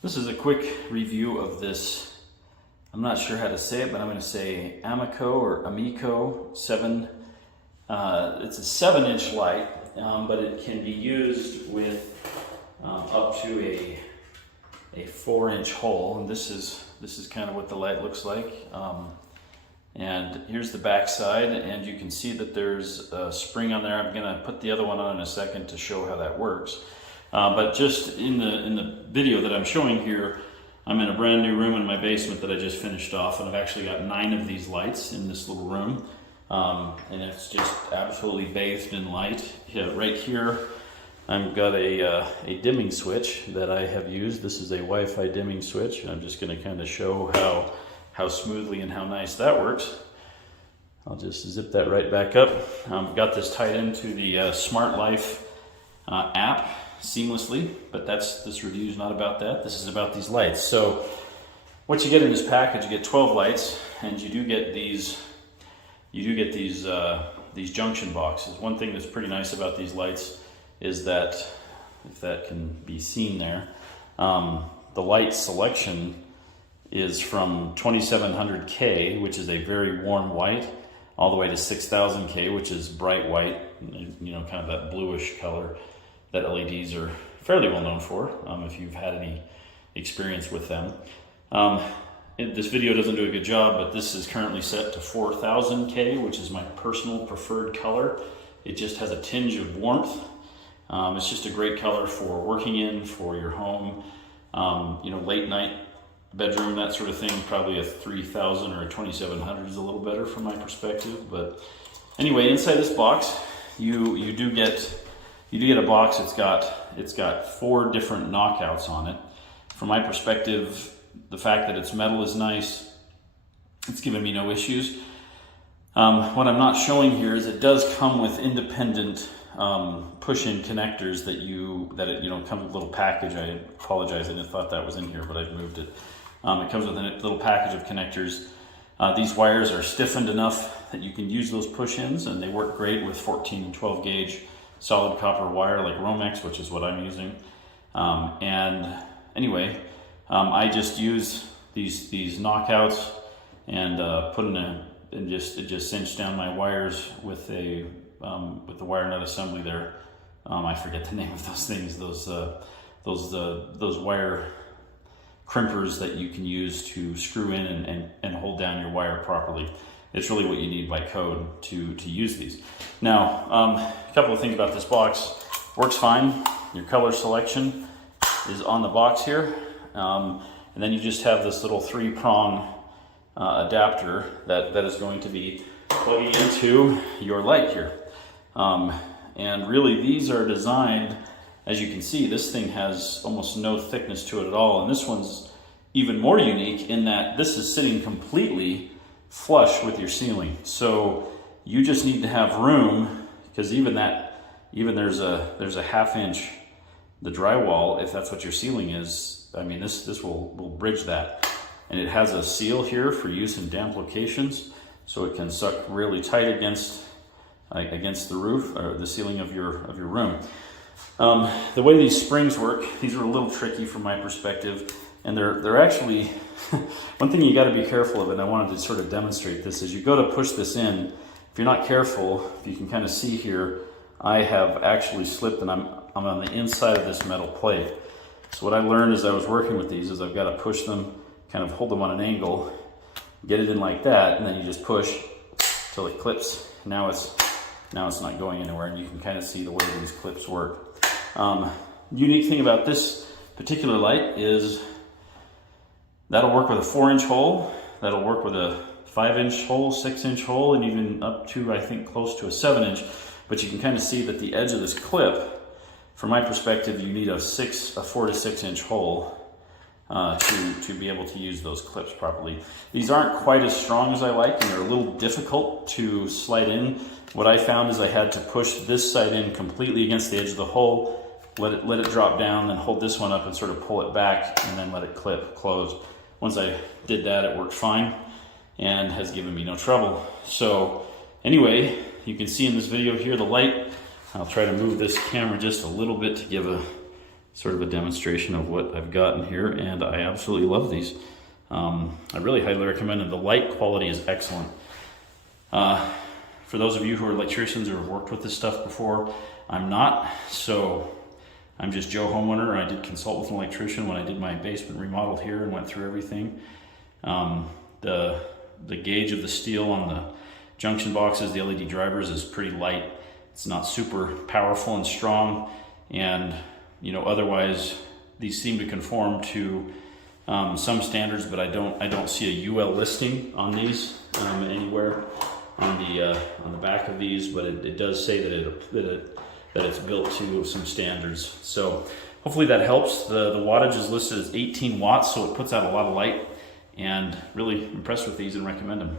This is a quick review of this. I'm not sure how to say it, but I'm going to say Amico or Amico 7. It's a 7-inch light, but it can be used with up to a 4-inch hole. And this is kind of what the light looks like. And here's the back side, and you can see that there's a spring on there. I'm going to put the other one on in a second to show how that works. But just in the video that I'm showing here, I'm in a brand new room in my basement that I just finished off, and I've actually got 9 of these lights in this little room, and it's just absolutely bathed in light. Right here, I've got a dimming switch that I have used. This is a Wi-Fi dimming switch. I'm just going to kind of show how smoothly and how nice that works. I'll just zip that right back up. I've got this tied into the Smart Life app seamlessly, but this review is not about that. This is about these lights. So what you get in this package, you get 12 lights, and you do get these junction boxes. One thing that's pretty nice about these lights is that, if that can be seen there, the light selection is from 2700K, which is a very warm white, all the way to 6000K, which is bright white, kind of that bluish color that LEDs are fairly well known for, if you've had any experience with them. This video doesn't do a good job, but this is currently set to 4000K, which is my personal preferred color. It just has a tinge of warmth. It's just a great color for working in, for your home, late night bedroom, that sort of thing. Probably a 3000 or a 2700 is a little better from my perspective. But anyway, inside this box, you do get a box. It's got 4 different knockouts on it. From my perspective, the fact that it's metal is nice. It's given me no issues. What I'm not showing here is it does come with independent push-in connectors that it comes with a little package. I apologize, I didn't thought that was in here, but I moved it. It comes with a little package of connectors. These wires are stiffened enough that you can use those push-ins, and they work great with 14 and 12 gauge solid copper wire like Romex, which is what I'm using. I just use these knockouts and put in it just cinch down my wires with the wire nut assembly there. I forget the name of those things. Those wire crimpers that you can use to screw in and hold down your wire properly. It's really what you need by code to use these. Now, a couple of things about this box. Works fine. Your color selection is on the box here. And then you just have this little 3-prong adapter that is going to be plugging into your light here. And really, these are designed, as you can see, this thing has almost no thickness to it at all. And this one's even more unique in that this is sitting completely flush with your ceiling. So you just need to have room, because even there's a 1/2 inch, the drywall, if that's what your ceiling is, I mean, this will bridge that. And it has a seal here for use in damp locations, so it can suck really tight against the roof or the ceiling of your room. The way these springs work, these are a little tricky from my perspective, and they're actually one thing you got to be careful of, and I wanted to sort of demonstrate this, is you go to push this in. If you're not careful, if you can kind of see here, I have actually slipped, and I'm on the inside of this metal plate. So what I learned as I was working with these is I've got to push them, kind of hold them on an angle, get it in like that, and then you just push till it clips. Now it's not going anywhere, and you can kind of see the way these clips work. Unique thing about this particular light is that'll work with a 4-inch hole, that'll work with a 5-inch hole, 6-inch hole, and even up to, I think, close to a 7-inch. But you can kind of see that the edge of this clip, from my perspective, you need a 4 to 6-inch hole to be able to use those clips properly. These aren't quite as strong as I like, and they're a little difficult to slide in. What I found is I had to push this side in completely against the edge of the hole, let it drop down, then hold this one up and sort of pull it back, and then let it clip close. Once I did that, it worked fine and has given me no trouble. So anyway, you can see in this video here the light. I'll try to move this camera just a little bit to give a sort of a demonstration of what I've gotten here, and I absolutely love these. I really highly recommend them. The light quality is excellent. For those of you who are electricians or have worked with this stuff before, I'm not, so I'm just Joe Homeowner, and I did consult with an electrician when I did my basement remodel here and went through everything. The gauge of the steel on the junction boxes, the LED drivers, is pretty light. It's not super powerful and strong, and otherwise these seem to conform to some standards, but I don't see a UL listing on these anywhere on the back of these, but it does say that it's built to some standards. So hopefully that helps. The wattage is listed as 18 watts, so it puts out a lot of light, and really impressed with these and recommend them.